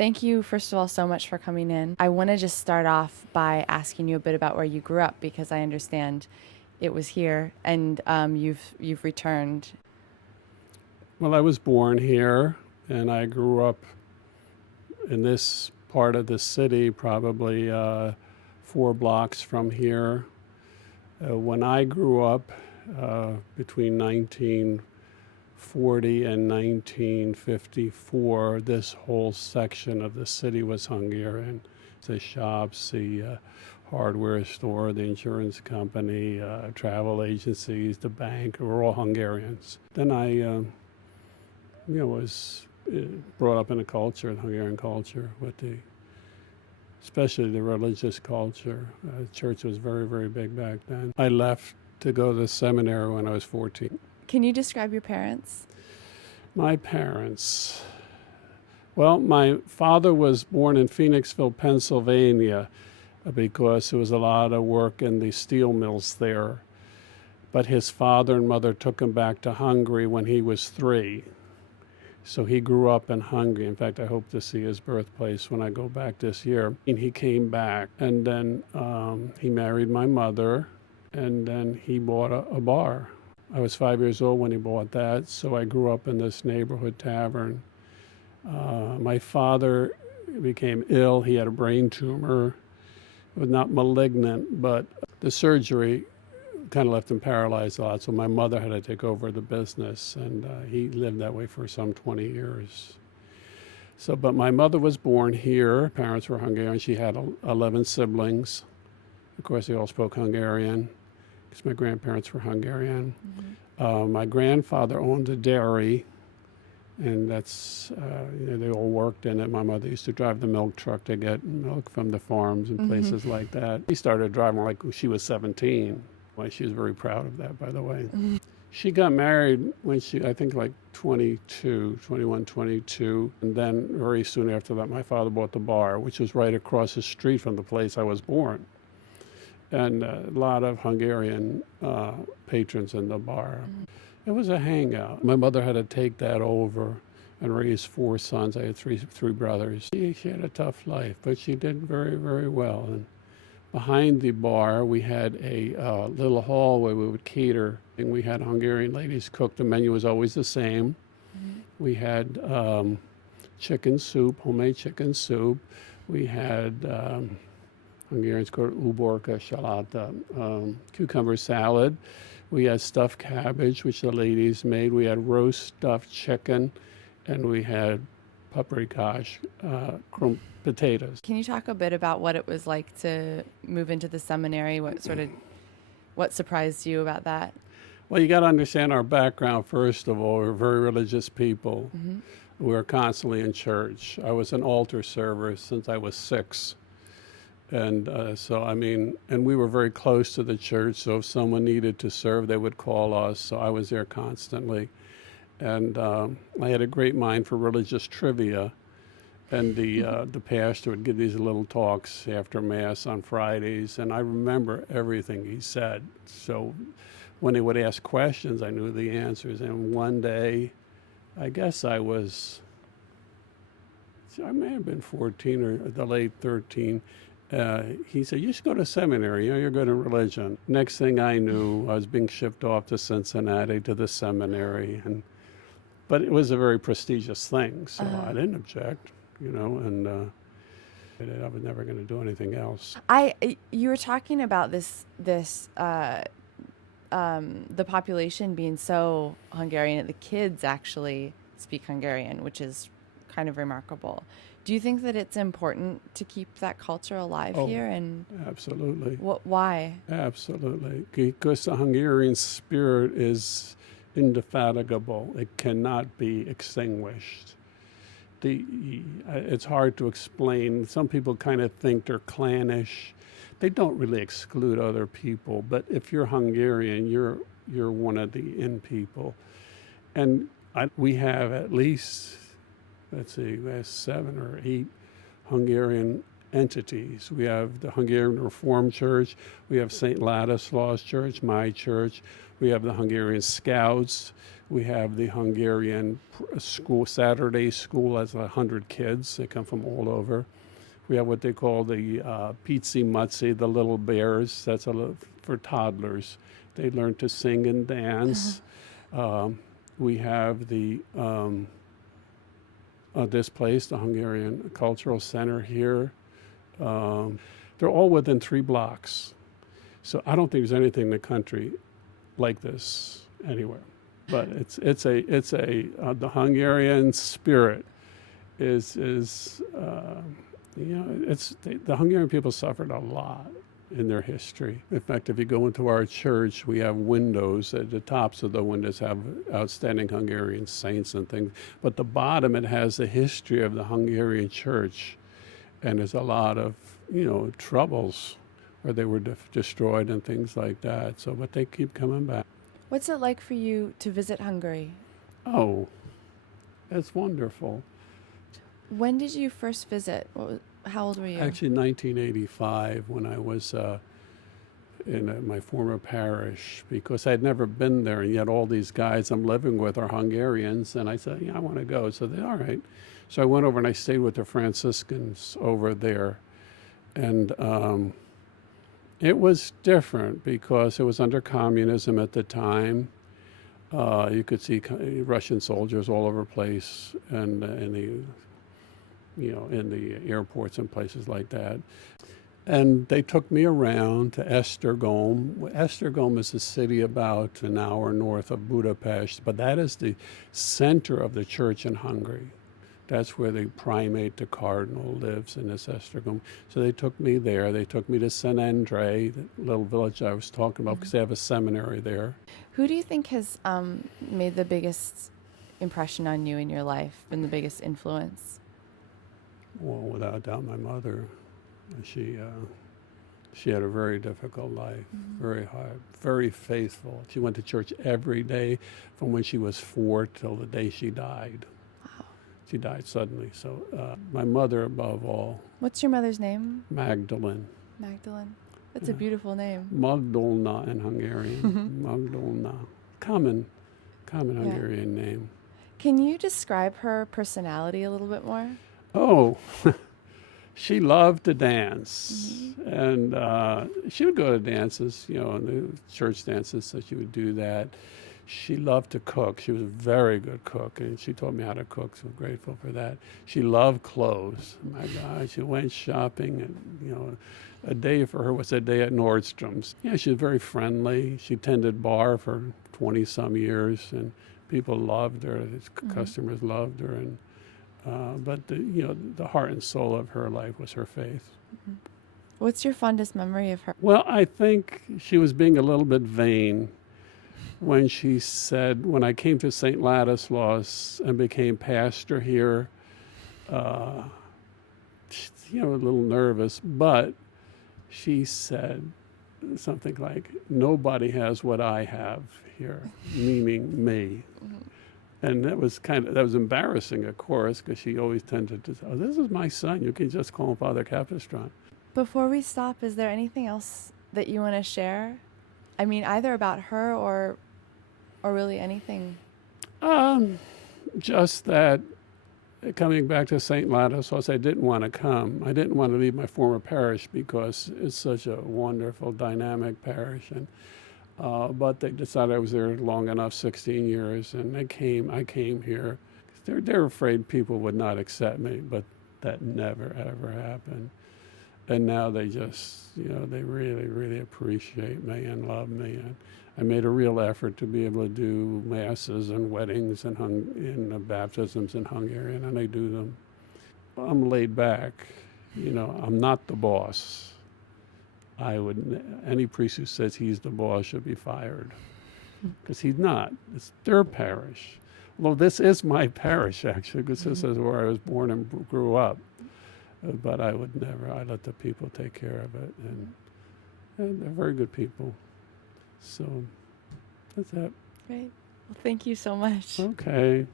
Thank you, first of all, so much for coming in. I want to just start off by asking you a bit about where you grew up, because I understand it was here, and you've returned. Well, I was born here, and I grew up in this part of the city, probably 4 blocks from here. When I grew up, between 1940 and 1954, this whole section of the city was Hungarian. The shops, the hardware store, the insurance company, travel agencies, the bank, were all Hungarians. Then I was brought up in a culture, the Hungarian culture, especially the religious culture. Church was very, very big back then. I left to go to the seminary when I was 14. Can you describe your parents? My parents. Well, my father was born in Phoenixville, Pennsylvania, because there was a lot of work in the steel mills there. But his father and mother took him back to Hungary when he was 3. So he grew up in Hungary. In fact, I hope to see his birthplace when I go back this year. And he came back, and then he married my mother, and then he bought a bar. I was 5 years old when he bought that, so I grew up in this neighborhood tavern. My father became ill. He had a brain tumor. It was not malignant, but the surgery kind of left him paralyzed a lot, so my mother had to take over the business, and he lived that way for some 20 years. But my mother was born here. Parents were Hungarian. She had 11 siblings. Of course, they all spoke Hungarian because my grandparents were Hungarian. Mm-hmm. My grandfather owned a dairy, and that's, they all worked in it. My mother used to drive the milk truck to get milk from the farms and places like that. She started driving like she was 17. She was very proud of that, by the way. Mm-hmm. She got married when I think like 21, 22. And then very soon after that, my father bought the bar, which was right across the street from the place I was born. And a lot of Hungarian patrons in the bar. Mm-hmm. It was a hangout. My mother had to take that over and raise 4 sons. I had three brothers. She had a tough life, but she did very, very well. And behind the bar, we had a little hall where we would cater, and we had Hungarian ladies cook. The menu was always the same. Mm-hmm. We had chicken soup, homemade chicken soup. We had, Hungarians call it uborka, shalata, cucumber salad. We had stuffed cabbage, which the ladies made. We had roast stuffed chicken, and we had paprikash, potatoes. Can you talk a bit about what it was like to move into the seminary? What surprised you about that? Well, you got to understand our background, first of all. We're very religious people. Mm-hmm. We were constantly in church. I was an altar server since I was 6. And and we were very close to the church, so if someone needed to serve, they would call us. So I was there constantly. And I had a great mind for religious trivia. And the pastor would give these little talks after Mass on Fridays, and I remember everything he said. So when he would ask questions, I knew the answers. And one day, I guess I may have been 14 or the late 13, he said, "You should go to seminary, you're good in religion." Next thing I knew, I was being shipped off to Cincinnati to the seminary. But it was a very prestigious thing, so I didn't object. And I was never going to do anything else. You were talking about the population being so Hungarian that the kids actually speak Hungarian, which is kind of remarkable. Do you think that it's important to keep that culture alive here? And absolutely. Why? Absolutely, because the Hungarian spirit is indefatigable. It cannot be extinguished. It's hard to explain. Some people kind of think they're clannish. They don't really exclude other people, but if you're Hungarian, you're one of the in people. And we have at least, we have 7 or 8 Hungarian entities. We have the Hungarian Reformed Church. We have St. Ladislaus Church, my church. We have the Hungarian Scouts. We have the Hungarian school, Saturday school has 100 kids. They come from all over. We have what they call the Pizzi Mutzi, the little bears. That's for toddlers. They learn to sing and dance. We have this place, the Hungarian Cultural Center here. They're all within 3 blocks. So I don't think there's anything in the country like this anywhere. But the Hungarian spirit is the Hungarian people suffered a lot in their history. In fact, if you go into our church, we have windows. At the tops of the windows have outstanding Hungarian saints and things. But the bottom, it has the history of the Hungarian church. And there's a lot of, troubles where they were destroyed and things like that. So, but they keep coming back. What's it like for you to visit Hungary? Oh, it's wonderful. When did you first visit? How old were you? Actually, 1985, when I was in my former parish, because I'd never been there, and yet all these guys I'm living with are Hungarians, and I said, I want to go. So they, all right. So I went over and I stayed with the Franciscans over there, and it was different because it was under communism at the time. You could see Russian soldiers all over the place, and in the airports and places like that. And they took me around to Esztergom. Esztergom is a city about an hour north of Budapest, but that is the center of the church in Hungary. That's where the primate, the cardinal, lives in this Esztergom. So they took me there. They took me to St. Andre, the little village I was talking about, because they have a seminary there. Who do you think has made the biggest impression on you in your life, been the biggest influence? Well, without a doubt, my mother. She had a very difficult life, very hard, very faithful. She went to church every day from when she was 4 till the day she died. Wow. She died suddenly. So my mother, above all. What's your mother's name? Magdalene. Magdalene. That's a beautiful name. Magdalena in Hungarian. Magdalena. Common Hungarian name. Can you describe her personality a little bit more? Oh, she loved to dance, and she would go to dances, and the church dances, so she would do that. She loved to cook. She was a very good cook, and she taught me how to cook, so I'm grateful for that. She loved clothes. My God, she went shopping, and, a day for her was a day at Nordstrom's. Yeah, she was very friendly. She tended bar for 20-some years, and people loved her. Customers loved her, and but the heart and soul of her life was her faith. What's your fondest memory of her? Well, I think she was being a little bit vain when she said, when I came to St. Ladislaus and became pastor here, a little nervous, but she said something like, nobody has what I have here, meaning me. And that was embarrassing, of course, because she always tended to say, oh, this is my son. You can just call him Father Capistran. Before we stop, is there anything else that you want to share? I mean, either about her or really anything. Just that coming back to St. Ladislaus, I didn't want to come. I didn't want to leave my former parish because it's such a wonderful, dynamic parish. And but they decided I was there long enough, 16 years, and I came here. They're afraid people would not accept me, but that never, ever happened. And now they just, they really, really appreciate me and love me. And I made a real effort to be able to do masses and weddings and baptisms in Hungarian, and I do them. I'm laid back. I'm not the boss. Any priest who says he's the boss should be fired, because he's not. It's their parish. Although this is my parish, actually, because this is where I was born and grew up. But I would never. I let the people take care of it, and they're very good people. So that's it. Great. Well, thank you so much. Okay.